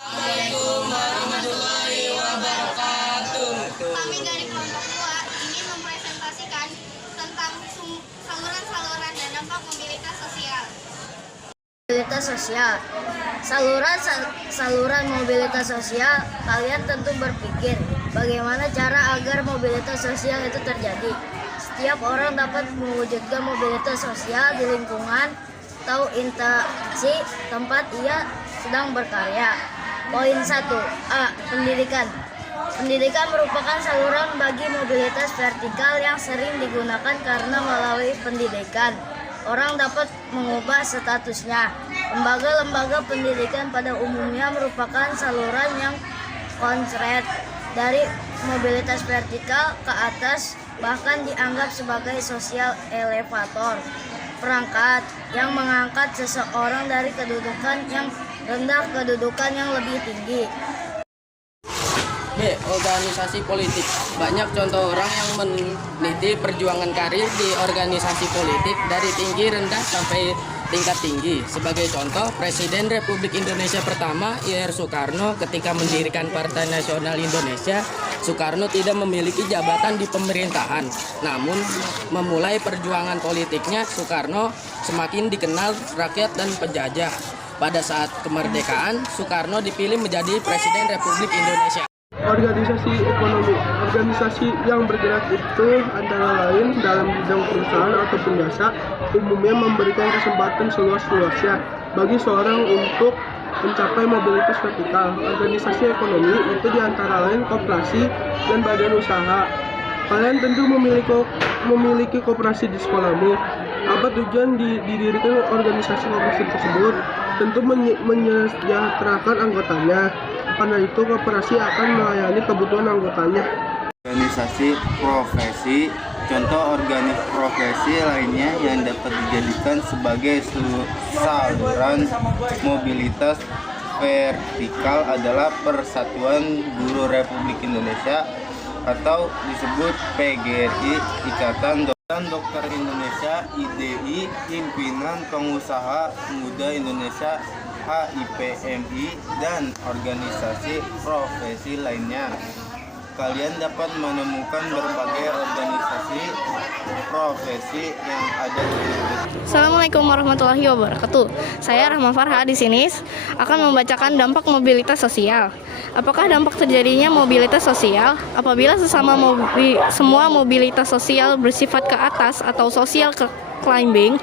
Assalamualaikum warahmatullahi wabarakatuh. Kami dari kelompok 2 ingin mempresentasikan tentang saluran-saluran dan dampak mobilitas sosial. Mobilitas sosial. Saluran mobilitas sosial, kalian tentu berpikir bagaimana cara agar mobilitas sosial itu terjadi. Setiap orang dapat mewujudkan mobilitas sosial di lingkungan atau interaksi tempat ia sedang berkarya. Poin 1. A. Pendidikan. Pendidikan merupakan saluran bagi mobilitas vertikal yang sering digunakan karena melalui pendidikan orang dapat mengubah statusnya. Lembaga-lembaga pendidikan pada umumnya merupakan saluran yang konkret dari mobilitas vertikal ke atas, bahkan dianggap sebagai sosial elevator, perangkat yang mengangkat seseorang dari kedudukan yang rendah ke kedudukan yang lebih tinggi. B. Organisasi politik. Banyak contoh orang yang meneliti perjuangan karir di organisasi politik dari tinggi rendah sampai tingkat tinggi. Sebagai contoh, Presiden Republik Indonesia pertama Ir. Soekarno ketika mendirikan Partai Nasional Indonesia, Soekarno tidak memiliki jabatan di pemerintahan. Namun, memulai perjuangan politiknya, Soekarno semakin dikenal rakyat dan penjajah. Pada saat kemerdekaan, Soekarno dipilih menjadi Presiden Republik Indonesia. Organisasi ekonomi. Organisasi yang bergerak itu antara lain dalam bidang perusahaan ataupun jasa, umumnya memberikan kesempatan seluas-luasnya bagi seorang untuk mencapai mobilitas vertikal. Organisasi ekonomi itu diantara lain koperasi dan badan usaha. Kalian tentu memiliki koperasi di sekolahmu. Apa tujuan didirikan organisasi koperasi tersebut? Tentu menyejahterakan anggotanya. Karena itu koperasi akan melayani kebutuhan anggotanya. Organisasi profesi. Contoh organisasi profesi lainnya yang dapat dijadikan sebagai saluran mobilitas vertikal adalah Persatuan Guru Republik Indonesia atau disebut PGRI, Ikatan Dokter Indonesia, IDI, Himpunan Pengusaha Muda Indonesia, HIPMI, dan organisasi profesi lainnya. Kalian dapat menemukan berbagai organisasi profesi yang ada di Indonesia. Assalamualaikum warahmatullahi wabarakatuh. Saya Rahma Farha di sini akan membacakan dampak mobilitas sosial. Apakah dampak terjadinya mobilitas sosial? Apabila semua mobilitas sosial bersifat ke atas atau social climbing,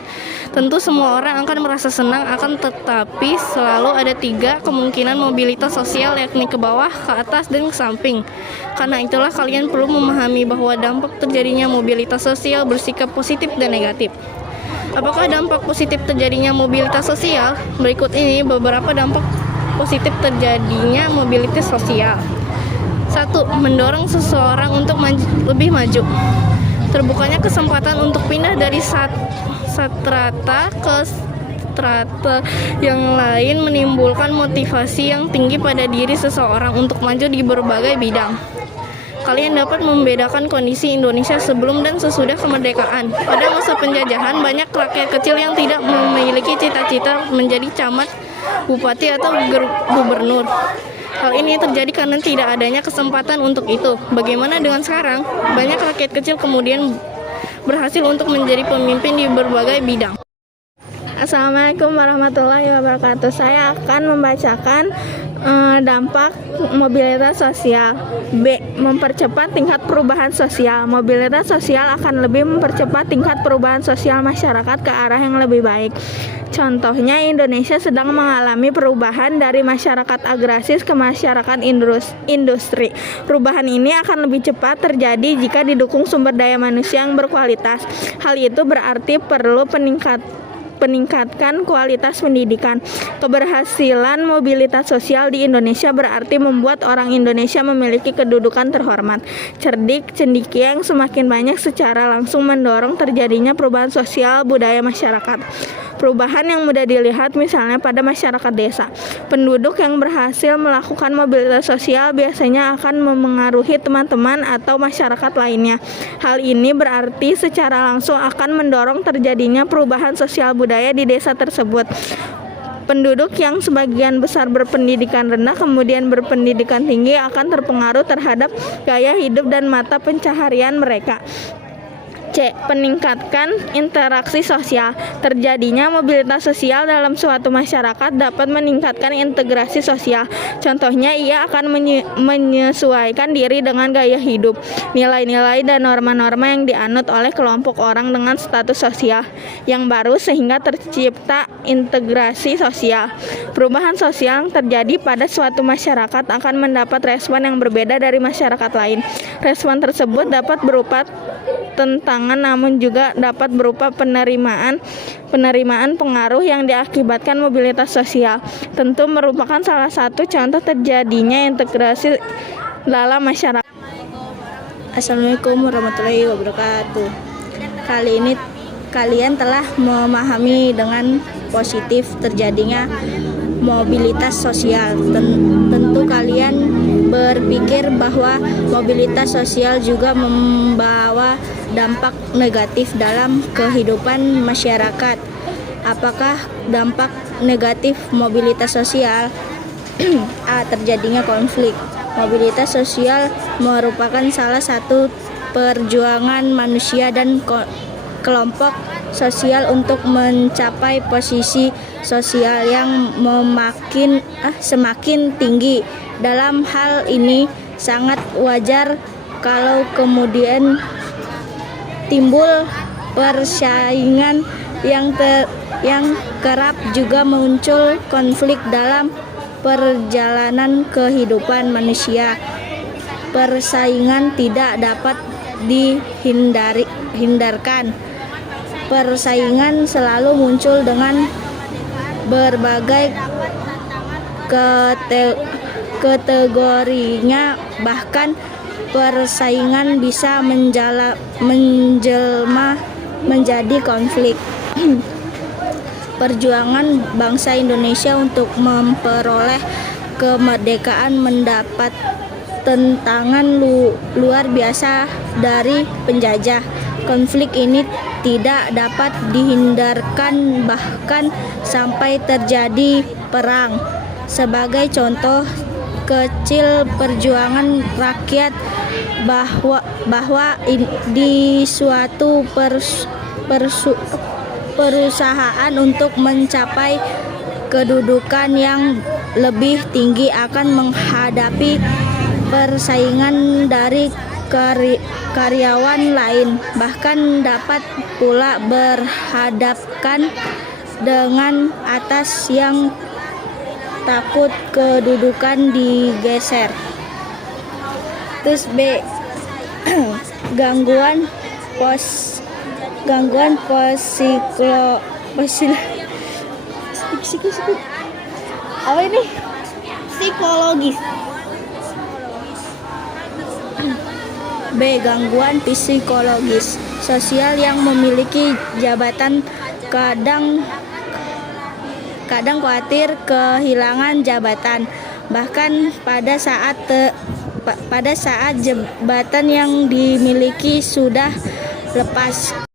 tentu semua orang akan merasa senang, akan tetapi selalu ada 3 kemungkinan mobilitas sosial, yakni ke bawah, ke atas, dan ke samping. Karena itulah kalian perlu memahami bahwa dampak terjadinya mobilitas sosial bersikap positif dan negatif. Apakah dampak positif terjadinya mobilitas sosial? Berikut ini beberapa dampak positif terjadinya mobilitas sosial. 1. Mendorong seseorang untuk lebih maju. Terbukanya kesempatan untuk pindah dari strata ke strata yang lain menimbulkan motivasi yang tinggi pada diri seseorang untuk maju di berbagai bidang. Kalian dapat membedakan kondisi Indonesia sebelum dan sesudah kemerdekaan. Pada masa penjajahan, banyak rakyat kecil yang tidak memiliki cita-cita menjadi camat, bupati, atau gubernur. Hal ini terjadi karena tidak adanya kesempatan untuk itu. Bagaimana dengan sekarang? Banyak rakyat kecil kemudian berhasil untuk menjadi pemimpin di berbagai bidang. Assalamualaikum warahmatullahi wabarakatuh. Saya akan membacakan dampak mobilitas sosial. B. Mempercepat tingkat perubahan sosial. Mobilitas sosial akan lebih mempercepat tingkat perubahan sosial masyarakat ke arah yang lebih baik. Contohnya, Indonesia sedang mengalami perubahan dari masyarakat agraris ke masyarakat industri. Perubahan ini akan lebih cepat terjadi jika didukung sumber daya manusia yang berkualitas. Hal itu berarti perlu peningkatkan kualitas pendidikan. Keberhasilan mobilitas sosial di Indonesia berarti membuat orang Indonesia memiliki kedudukan terhormat, cerdik, cendekia yang semakin banyak secara langsung mendorong terjadinya perubahan sosial budaya masyarakat. Perubahan yang mudah dilihat misalnya pada masyarakat desa. Penduduk yang berhasil melakukan mobilitas sosial biasanya akan memengaruhi teman-teman atau masyarakat lainnya. Hal ini berarti secara langsung akan mendorong terjadinya perubahan sosial budaya di desa tersebut. Penduduk yang sebagian besar berpendidikan rendah kemudian berpendidikan tinggi akan terpengaruh terhadap gaya hidup dan mata pencaharian mereka. C. Peningkatkan interaksi sosial. Terjadinya mobilitas sosial dalam suatu masyarakat dapat meningkatkan integrasi sosial. Contohnya, ia akan menyesuaikan diri dengan gaya hidup, nilai-nilai dan norma-norma yang dianut oleh kelompok orang dengan status sosial yang baru sehingga tercipta integrasi sosial. Perubahan sosial yang terjadi pada suatu masyarakat akan mendapat respon yang berbeda dari masyarakat lain. Respon tersebut dapat berupa tentangan namun juga dapat berupa penerimaan pengaruh yang diakibatkan mobilitas sosial. Tentu merupakan salah satu contoh terjadinya integrasi dalam masyarakat. Assalamualaikum warahmatullahi wabarakatuh. Kali ini kalian telah memahami dengan positif terjadinya mobilitas sosial. Tentu kalian berpikir bahwa mobilitas sosial juga membawa dampak negatif dalam kehidupan masyarakat. Apakah dampak negatif mobilitas sosial? A. Terjadinya konflik. Mobilitas sosial merupakan salah satu perjuangan manusia dan kelompok sosial untuk mencapai posisi sosial yang semakin tinggi. Dalam hal ini sangat wajar kalau kemudian timbul persaingan yang kerap juga muncul konflik dalam perjalanan kehidupan manusia. Persaingan tidak dapat dihindarkan. Persaingan selalu muncul dengan berbagai kategorinya, bahkan persaingan bisa menjelma menjadi konflik. Perjuangan bangsa Indonesia untuk memperoleh kemerdekaan mendapat tantangan luar biasa dari penjajah. Konflik ini tidak dapat dihindarkan, bahkan sampai terjadi perang. Sebagai contoh kecil perjuangan rakyat bahwa di suatu perusahaan untuk mencapai kedudukan yang lebih tinggi akan menghadapi persaingan dari karyawan lain, bahkan dapat pula berhadapkan dengan atas yang takut kedudukan digeser. Terus B. gangguan apa ini? Psikologis. B. Gangguan psikologis sosial yang memiliki jabatan kadang khawatir kehilangan jabatan, bahkan pada saat jabatan yang dimiliki sudah lepas